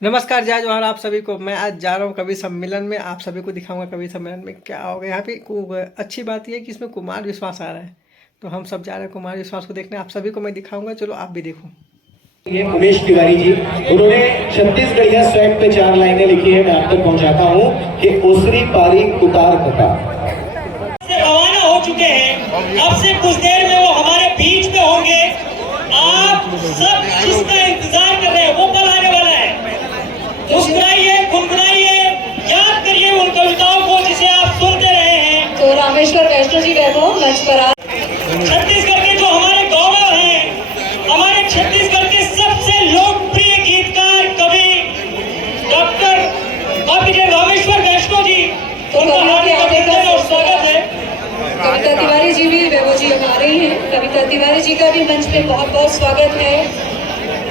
नमस्कार, जय जवाहर आप सभी को। मैं आज जा रहा हूँ कवि सम्मेलन में, आप सभी को दिखाऊंगा कवि सम्मेलन में क्या होगा। यहाँ पे अच्छी बात यह है कि इसमें कुमार विश्वास आ रहा है, तो हम सब जा रहे हैं कुमार विश्वास को देखने। आप सभी को मैं दिखाऊंगा, चलो आप भी देखो। ये उमेश तिवारी जी, उन्होंने छत्तीसगढ़िया स्वैग पे 4 लाइनें लिखी है, मैं आप तक पहुंचाता हूँ कि ओसरी पारी उतार कटा से रवाना हो चुके हैं। अब से कुछ देर में वो हमारे बीच में होंगे। आप सब जिसका इंतजार कर रहे हैं वो कल आने वाला है। मुस्कुराइए, गुनगुनाइए, याद करिए उन कविताओं को जिसे आप सुनते रहे हैं। तो रामेश्वर वैष्णो जी वैभव मंच पर आ। छत्तीसगढ़ के जो हमारे गौरव हैं, हमारे छत्तीसगढ़ के सबसे लोकप्रिय गीतकार कवि डॉक्टर रामेश्वर वैष्णो जी, उनका हार्दिक अभिनंदन और स्वागत है। कविता तिवारी जी भी वैभव जी आ रही हैं। कविता तिवारी जी का भी मंच पे बहुत बहुत स्वागत है।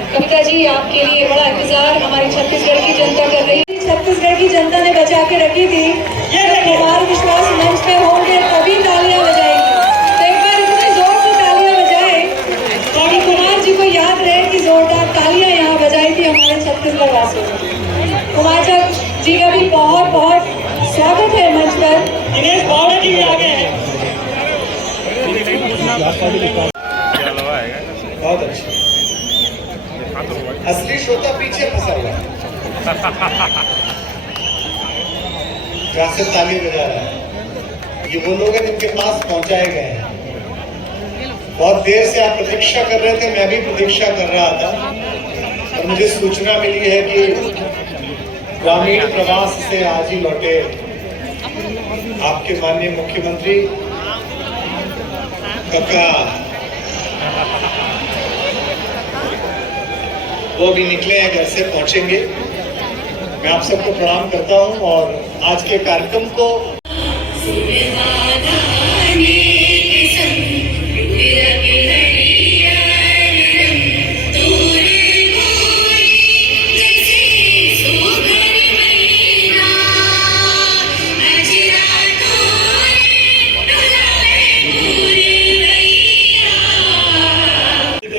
कविता जी, आपके लिए बड़ा इंतजार हमारी छत्तीसगढ़ की जनता कर रही है। छत्तीसगढ़ की जनता ने बचा के रखी थी। कुमार विश्वास मंच पे होंगे तभी तालियां बजाएंगे। तो एक बार इतनी जोर से तालियां बजाए ताकि कुमार जी को याद रहे कि जोरदार तालियां यहाँ बजाई थी हमारे छत्तीसगढ़ वासियों ने। कुमार जी का भी बहुत बहुत स्वागत है मंच पर। दिनेश बावड़ा जी भी आ गए हैं। बहुत अच्छा। असली श्रोता पीछे फंसा हुआ है, जहाँ से ताली बजा रहा है। ये वो लोग हैं जिनके पास पहुंचाए गए हैं। बहुत देर से आप प्रतीक्षा कर रहे थे, मैं भी प्रतीक्षा कर रहा था और मुझे सूचना मिली है कि ग्रामीण प्रवास से आज ही लौटे आपके माननीय मुख्यमंत्री कक्का, वो भी निकले हैं, घर से पहुंचेंगे। मैं आप सबको प्रणाम करता हूं और आज के कार्यक्रम को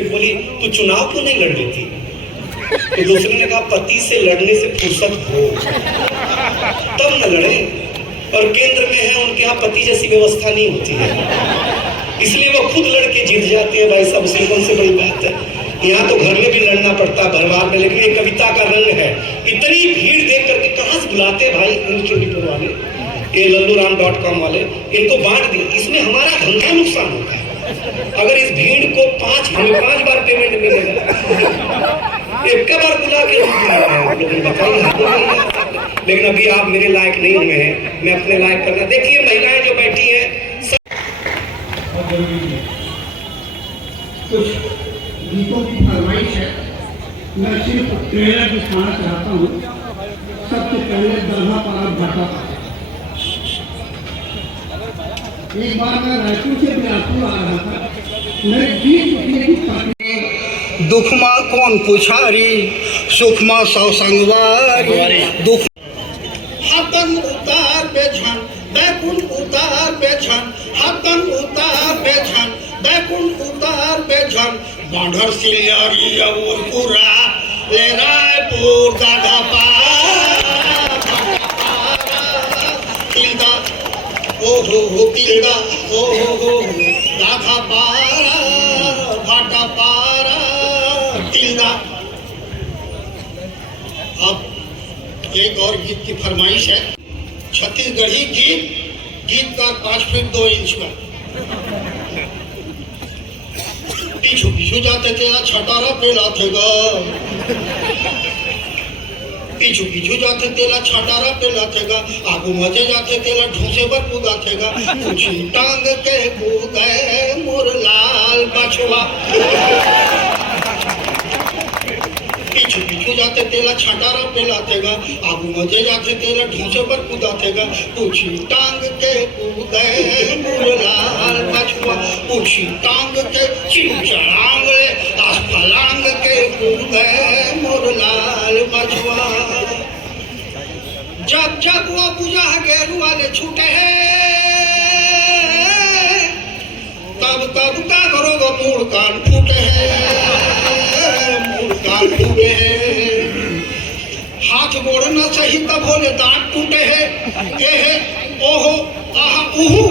बोली तो चुनाव क्यों नहीं लड़ लेती? तो दूसरे ने कहा पति से लड़ने से फुर्सत हो तब न लड़े, और केंद्र में है उनके यहाँ पति जैसी व्यवस्था नहीं होती है, इसलिए वो खुद लड़के जीत जाते हैं। भाई साहब, उससे कौन से बड़ी बात है? यहाँ तो घर में भी लड़ना पड़ता है, भरवार में। लेकिन ये कविता का रंग है। इतनी भीड़ देख करके कहाँ से बुलाते भाई न्यूज़ वाले, ये लल्लूराम.com वाले, इनको बांट दिए। इसमें हमारा धंधा नुकसान होता है। अगर इस भीड़ को हमें 5 बार पेमेंट मिलेगा, एक बार बुला के लेकिन अभी आप मेरे लायक नहीं हुए हैं, मैं अपने लायक करना। देखिए महिलाएं जो बैठी हैं, कुछ गीतों की फरमाइश है। मैं सिर्फ ट्रेलर दिखाना चाहता हूँ। सबसे पहले दरभा पर भाटा। एक बार मैं रायपुर से बिलासपुर आ रहा था, मेरे 20 रुपये की दुखमा कौन पुछारी, सुखमा सौ संगवारी। दुख हाथन उतार बेझन, बैकुन उतार बेझन, हाथन उतार बेझन, बैकुन उतार बेझन। बांधर सिलियारी और पूरा ले रायपुर दादा तिलदा, ओ हो तिलदा, ओ हो दादा पारा, भाटा पारा तिलदा। अब एक और गीत की फरमाइश है। छत्तीसगढ़ी गीत का 5 फीट 2 इंच का। पीछू पीछू जाते तेरा छटारा पे लाथेगा, पीछू पीछू जाते तेरा छटारा पे लाथेगा, आगू मजे जाते तेरा ढूंसे पर पुगाथेगा। कुछ टांग के कूदे मोर लाल बछवा, पीछू पीछू जाते तेला छटारा पे लाथेगा, आगू मजे जाते तेला ढूंसे पर कूदाथेगा। पूछी टांग के कूदे मोर लाल बछवा, पूछी टांग के चिंचड़ांग रे फलांग के कूदे मोर लाल बछवा। जब जब वो बुझा गेरुआ ने छूटे है, तब तब का करोगे मूड़ कान फूटे है, मूड़ कान फूटे है। हाथ मोड़ना सही तब भोले दांत टूटे है ओहो आहा उहू।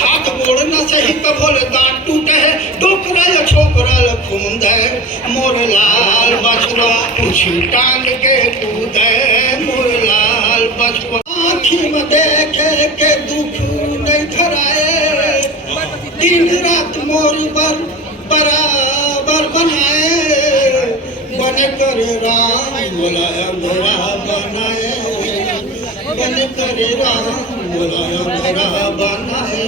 हाथ मोड़ना सही तब भोले दांत टूटे है, डोकरा या छोकरा खूंद है, मोर लाल बछवा पूछी टांग के कूद है, मोर लाल बछवा आँखी में देखे के दुख नहीं धराए, दिन रात मोर बराबर बनाए, बन कर राम बोलाया मेरा बनाए, बन कर राम बोलाया मेरा बनाए।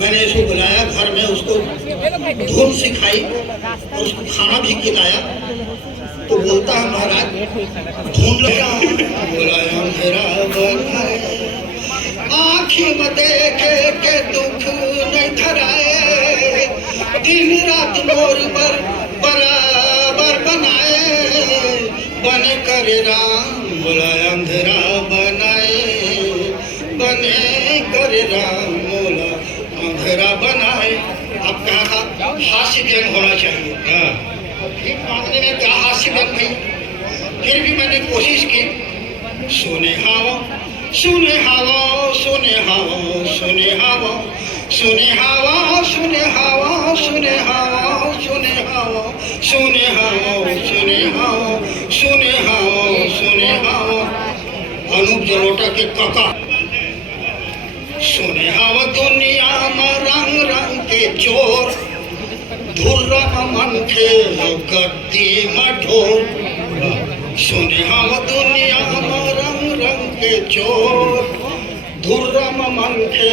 मैंने इसको बुलाया घर में, उसको धुन सिखाई और उसको खाना भी खिलाया, तो बोलता है महाराज धुन बुलाया मेरा बनाए, आँखी में देखे के दुख नहीं धराए, दिन रात मोर बराबर बनाए, बन कर राम बोलाया अंधेरा बनाए, बने कर राम बोला अंधेरा बनाए। अब कहा था हास्य व्यंग होना चाहिए, ठीक मांगने में क्या हास्य व्यंग नहीं, फिर भी मैंने कोशिश की। सुने हवा सुने हवा सुने हवा सुने हवा सुने हवा सुने हवा सुने हवा सुने हवा सुने हवा सुने हवा सुने हवा सुने हवा। अनूप जलोटा के काका। सुने हवा दुनिया में रंग रंग के चोर, धुर्रा मन के गद्दी मठोर। सुने हवा दुनिया में रंग रंग के चोर, धुर्रा मन के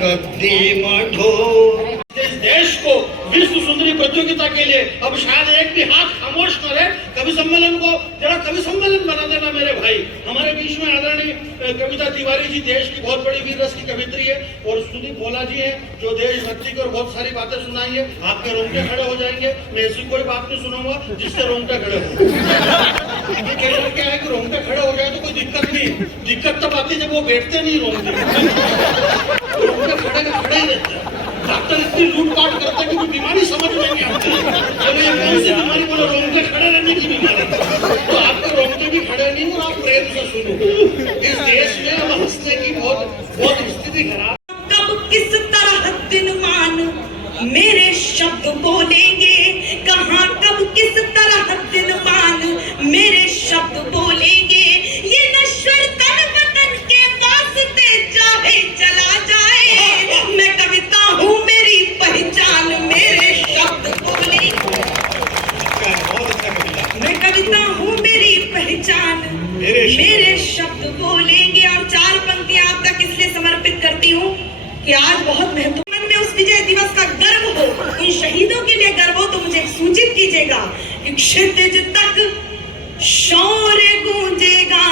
गद्दी मठोर। इस देश को विश्व सुंदरी प्रतियोगिता के लिए अब शायद एक भी हाथ खामोश करे। कवि सम्मेलन को जरा कवि सम्मेलन बना देना मेरे भाई। हमारे बीच में आदरणीय कविता तिवारी जी देश की बहुत बड़ी वीर रस की कवित्री है, और सुदीप भोला जी हैं जो देशभक्ति की और बहुत सारी बातें सुनाएंगे। आपके रोंगटे खड़े हो जाएंगे। मैं ऐसी कोई बात नहीं सुनाऊंगा जिससे रोंगटे खड़े हो। कई लोग क्या है कि रोंगटे खड़े हो जाए तो कोई दिक्कत नहीं, दिक्कत तब आती जब वो बैठते नहीं रोंगटे खड़े ही रहते हैं। डॉक्टर इतनी लूटपाट करते हैं कि कोई बीमारी समझ में नहीं आती। चलो ये कौन सी बीमारी बोलो, रोंगटे खड़े रहने की बीमारी। तो आपके रोंगटे भी खड़े नहीं और आप प्रेम से सुनो। इस देश में अब हंसने की बहुत स्थिति खराब। कब किस तरह दिन मान मेरे शब्द बोलेंगे, कहाँ कब किस तरह दिन मान मेरे शब्द बोलेंगे। ये नश्वर तन वतन के वास्ते चाहे चला जाए, मैं कविता हूँ मेरी पहचान मेरे शब्द बोलेंगे। मैं कविता हूँ मेरी पहचान मेरे शब्द बोलेंगे। और चार पंक्तियां आप तक इसलिए समर्पित करती हूँ कि आज बहुत महत्वपूर्ण में उस विजय दिवस का गर्व हो, उन शहीदों के लिए गर्व हो, तो मुझे सूचित कीजिएगा कि क्षितिज तक शौर्य गूंजेगा,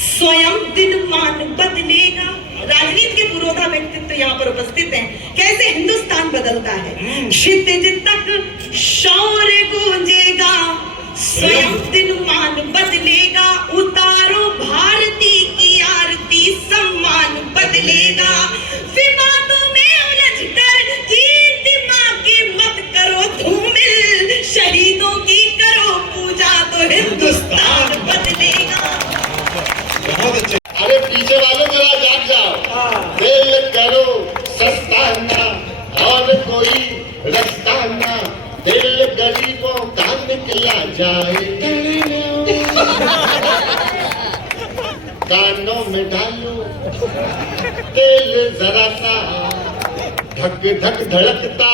स्वयं दिन मान बदलेगा। राजनीति के पुरोधा व्यक्तित्व यहाँ पर उपस्थित हैं, कैसे हिंदुस्तान बदलता है। क्षितिज तक शौर्य गूंजेगा, स्वयं दिन मान बदलेगा। उतारो भारती की आरती, सम्मान बदलेगा। विवादों में उलझकर कीर्ति मां की मत करो धूमिल, शहीदों की करो पूजा तो हिंदुस्तान बदलेगा। अरे पीछे वाले जरा जाग जाओ। दिल करो सस्ता ना और कोई रास्ता ना, दिल गरीबों का निकला जाए। कानों में डालो दिल जरा सा, धक धक धड़कता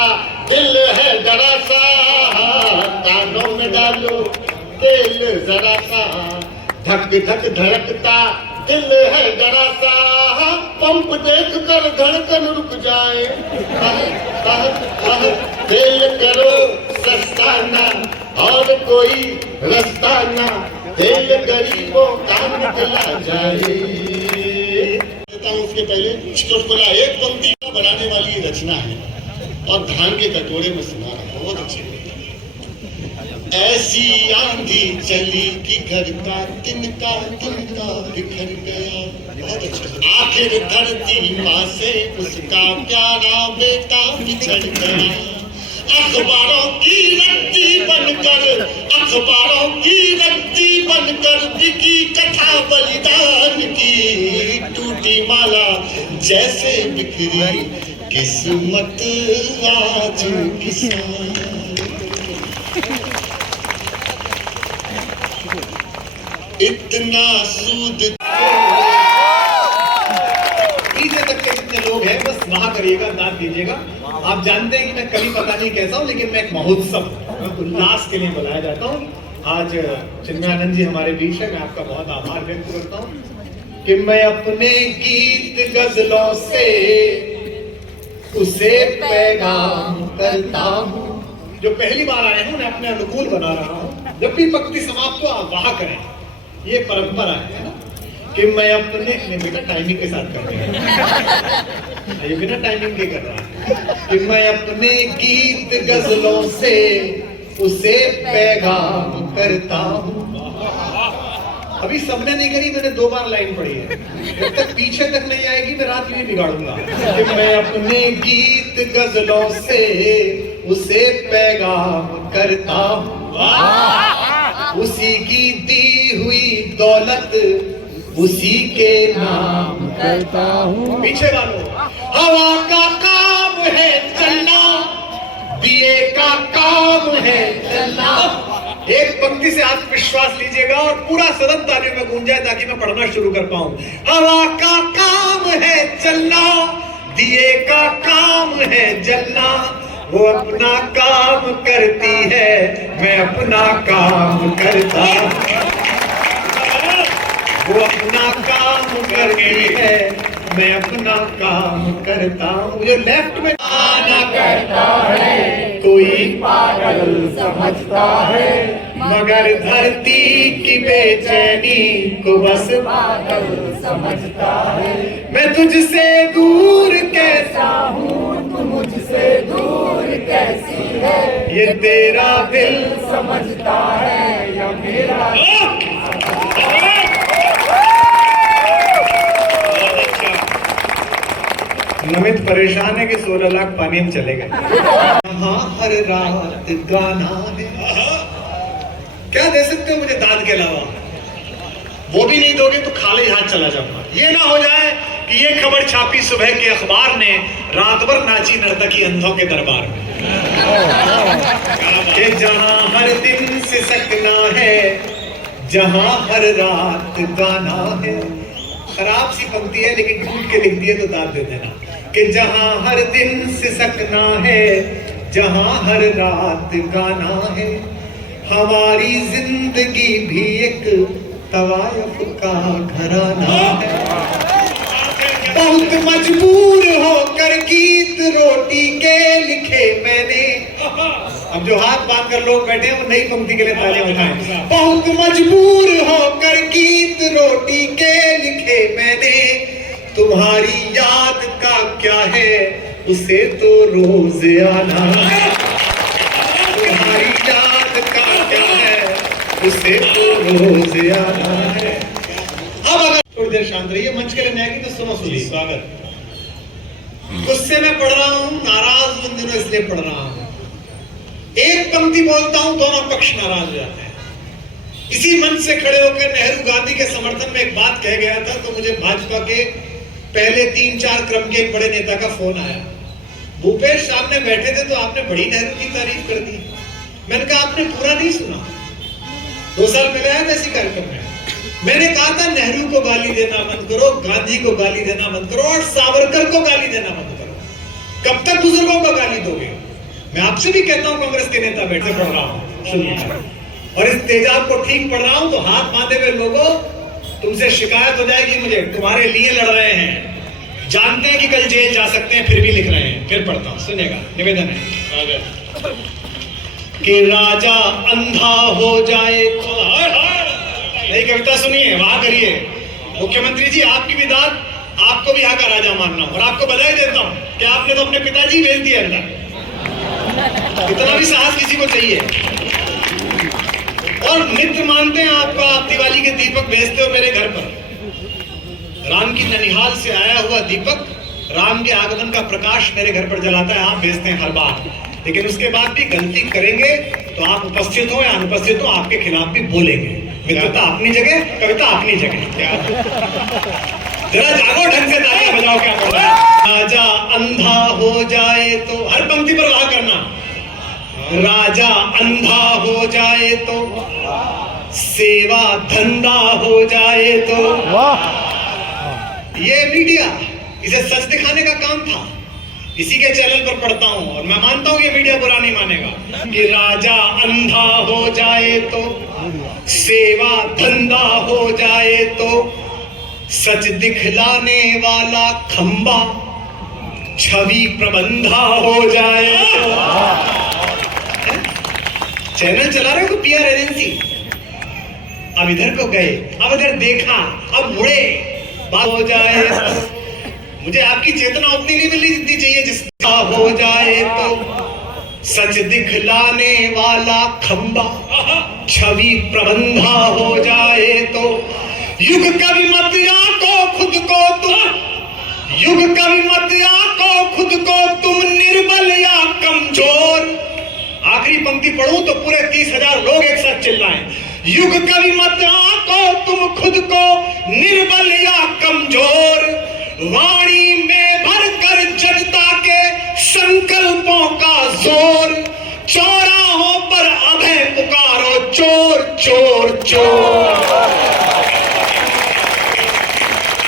दिल है जरा सा। कानों में डालो दिल जरा सा, धक धक धड़कता दिल है जरा सा। पंप देख कर धड़कन रुक जाए। दिल करो सस्ता ना और कोई रास्ता ना, दिल गरीबों का निकला जाए। उसके पहले चुटकुला एक पंक्ति बनाने वाली रचना है और धान के कटोरे में सुना रहा, बहुत अच्छी। ऐसी आंधी चली कि घर का तिनका बिखर गया। बहुत अच्छा। आखिर धरती माँ से उसका प्यारा बेटा बिछड़ गया। अखबारों की रद्दी बनकर, अखबारों की रद्दी बनकर बिकी कथा बलिदान की, टूटी माला जैसे बिखरी किस्मत आज किसान। इतना सूद पीछे तक के जितने लोग हैं बस वहां करिएगा, दाद दीजिएगा। आप जानते हैं कि मैं कभी पता नहीं कैसा हूं, लेकिन मैं एक महोत्सव, मैं उल्लास के लिए बुलाया जाता हूं। आज चिन्मयानंद जी हमारे बीच है, मैं आपका बहुत आभार व्यक्त करता हूं कि मैं अपने गीत गजलों से उसे पैगाम करता हूं। जो पहली बार आए हैं उन्हें अपने अनुकूल बना रहा हूं। जब भी पंक्ति समाप्त हो आप वाह करें, ये परंपरा है ना, कि मैं अपने बेटा टाइमिंग के साथ कर रहे हैं, ये बिना टाइमिंग के कर रहा है कि मैं अपने गीत गजलों से उसे पैगाम करता हूं। अभी सबने नहीं करी, मैंने 2 बार लाइन पढ़ी है। जब तक पीछे तक नहीं आएगी मैं रात में बिगाड़ूंगा कि मैं अपने गीत गजलों से उसे पैगाम करता हूं। उसी की दी हुई दौलत उसी के नाम करता हूँ। पीछे वालों, हवा का काम है चलना, बीए का काम है चलना। एक पंक्ति से आप विश्वास लीजिएगा और पूरा सदन ताली में गूंज जाए ताकि मैं पढ़ना शुरू कर पाऊं। हवा का काम है चलना, दिए का काम है जलना, वो अपना काम करती है, मैं अपना काम करता हूं। वो अपना काम करती है, मैं अपना काम करता हूँ। मुझे लेफ्ट में आना कहता है, कोई पागल समझता है, मगर धरती की बेचैनी को बस पागल समझता है। मैं तुझसे दूर कैसा हूँ, तू मुझसे दूर कैसी है, ये तेरा दिल समझता है या मेरा। नमित परेशान है कि 16 लाख पानी हम चले गए। हाँ, हर रात गाना है। क्या दे सकते हो मुझे दाद के अलावा? वो भी नहीं दोगे तो खाली हाथ चला जाऊंगा। ये ना हो जाए कि ये खबर छापी सुबह के अखबार ने, रात भर नाची नर्तकी अंधों के दरबार में, कि जहां हर दिन सिसकना है, जहां हर रात गाना है। खराब सी पंक्ति है लेकिन टूट के लिख दिए तो दाद दे देना, कि जहां हर दिन सिसकना है, जहां हर रात गाना है। हमारी जिंदगी भी एक तवायफ का घराना है। बहुत मजबूर होकर गीत रोटी के लिखे मैंने। अब जो हाथ बांध कर लोग बैठे हैं वो नई पंक्ति के लिए तालियां बजाएं। बहुत मजबूर होकर गीत रोटी के लिखे मैंने, तुम्हारी याद का क्या है, उसे तो रोज आना है। तुम्हारी याद का क्या है, उसे तो रोज आना है। अब अगर थोड़ी देर शांत रहिए, मंच के लिए मैं आएगी तो सुनो सुनिए। स्वागत। गुस्से में पढ़ रहा हूं, नाराज उन दिनों इसलिए पढ़ रहा हूं। एक पंक्ति बोलता हूं, दोनों पक्ष नाराज हो जाते हैं। इसी मंच से खड़े होकर नेहरू गांधी के समर्थन में एक बात कह गया था तो मुझे भाजपा के पहले 3-4 क्रम के एक बड़े नेता का फोन आया। भूपेश सामने बैठे थे तो आपने बड़ी नेहरू की तारीफ कर दी। मैंने कहा आपने पूरा नहीं सुना। 2 साल पहले आया था इसी कार्यक्रम में, मैंने कहा था नेहरू को गाली देना बंद करो, गांधी को गाली देना बंद करो और सावरकर को गाली देना बंद करो। कब तक बुजुर्गों को गाली दोगे? मैं आपसे भी कहता हूं, कांग्रेस के नेता बैठे पढ़ रहा हूं, सुनिए। और इस तेजाब को ठीक पढ़ रहा हूं तो हाथ बांधे हुए लोगों, तुमसे शिकायत हो जाएगी मुझे, तुम्हारे लिए लड़ रहे हैं, जानते हैं कि कल जेल जा सकते हैं फिर भी लिख रहे हैं। फिर पढ़ता हूं, सुनेगा। निवेदन है कि राजा अंधा हो जाए। नई कविता सुनिए, वहां करिए। मुख्यमंत्री जी, आपकी भी दाद, आपको भी यहाँ का राजा मानना हूं और आपको बधाई देता हूं कि आपने तो अपने पिताजी भेज दिए अंदर। इतना भी साहस किसी को चाहिए। और मित्र मानते हैं आपका, आप दिवाली के दीपक भेजते हो मेरे घर पर। राम की ननिहाल से आया हुआ दीपक राम के आगमन का प्रकाश मेरे घर पर जलाता है, आप भेजते हैं हर बार। लेकिन उसके बाद भी गलती करेंगे तो आप उपस्थित हो या अनुपस्थित हो, आपके खिलाफ भी बोलेंगे। मित्रता अपनी जगह, कविता अपनी जगह। जरा जागो, ढंग से तालियां बजाओ, क्या बोल रहा है। राजा अंधा हो जाए तो, हर पंक्ति पर वाह करना। राजा अंधा हो जाए तो, सेवा धंधा हो जाए तो, ये मीडिया, इसे सच दिखाने का काम था। इसी के चैनल पर पढ़ता हूं और मैं मानता हूं ये मीडिया बुरा नहीं मानेगा कि राजा अंधा हो जाए तो, सेवा धंधा हो जाए तो, सच दिखलाने वाला खंबा छवि प्रबंधा हो जाए तो। चैनल चला रहे हो पीआर एजेंसी, अब इधर को गए, अब इधर देखा, अब मुड़े, बात हो जाए तो। मुझे आपकी चेतना उतनी नहीं मिली जितनी चाहिए, जिसका हो जाए तो, सच दिखलाने वाला खंबा छवि प्रबंधा हो जाए तो। युग कवि मत आको खुद को तुम, युग कवि मत आको खुद को तुम निर्बल या कमजोर। आखिरी पंक्ति पढ़ूं तो पूरे 30,000 लोग एक साथ चिल्लाएं। युग कवि मत आको तुम खुद को निर्बल या कमजोर, वाणी में भरकर जनता के संकल्पों का जोर, चौराहों पर अभय पुकारो चोर चोर चोर,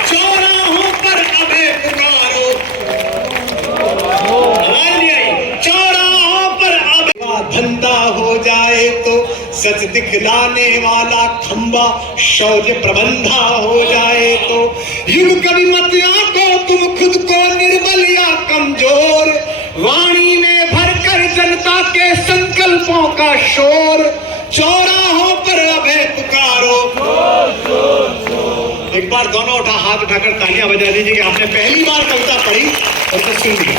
चौराहों पर अभय पुकारो, चौराहों पर अभय धंधा हो जाए तो, सच दिखलाने वाला खंबा शौर्य प्रबंधा हो जाए तो। युग कवि मत आको तुम खुद को निर्बल या कमजोर, वाणी में भरकर जनता के संकल्पों का शोर, चौराहों पर अभय पुकारो। एक बार दोनों उठा हाथ उठाकर तालियां बजा दीजिए कि आपने पहली बार कविता पढ़ी और तो सुन ली।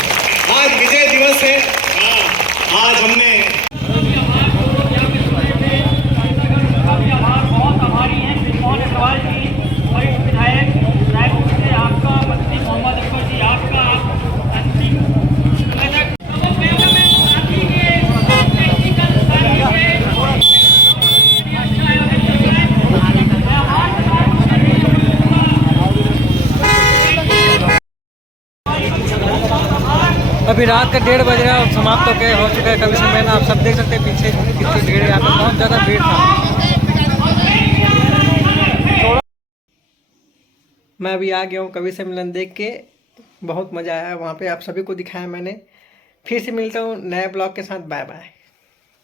आज विजय दिवस है। आज हमने अभी रात का 1:30 बज रहा है और समाप्त हो चुका है कवि सम्मेलन। आप सब देख सकते हैं पीछे कितनी भीड़ है, यहाँ पे बहुत ज़्यादा भीड़ था। मैं अभी आ गया हूँ कवि सम्मेलन देख के, बहुत मज़ा आया वहाँ पे, आप सभी को दिखाया मैंने। फिर से मिलता हूँ नए ब्लॉग के साथ, बाय बाय।